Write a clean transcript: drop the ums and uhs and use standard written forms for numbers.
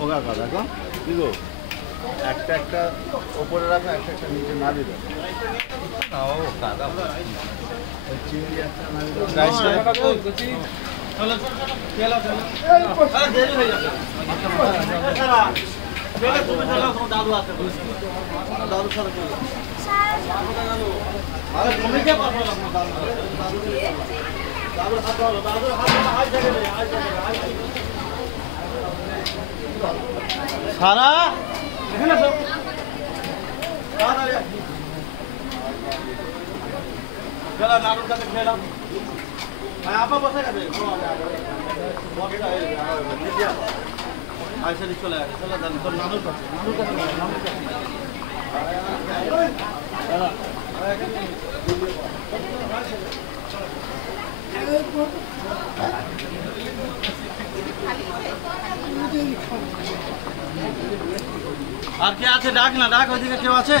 ওগা কথা দেখো দিগো একটা একটা উপরে রাখো একটা একটা নিচে না দিবে ও কাদা ওই চিংড়ি একটা না দিবে গাইসটা চলো চলো খেলা চলো আরে দেরি হয়ে যাবে চলো তুমি চলো তোমার দাদু আছে দাদু সাথে চলো আরে তুমি কে পারছো না দাদু দাদু হাত ধরো দাদু হাত জায়গায় হাত জায়গায় সারা এখানে সব সারা চলো নাড়ুর কাছে খেলাম আপা বসে গেছে আইসা চলে আসে চলে যান তোর নাড়ুর কাছে আর কে আছে ডাক না ডাক ওইদিকে কেউ আছে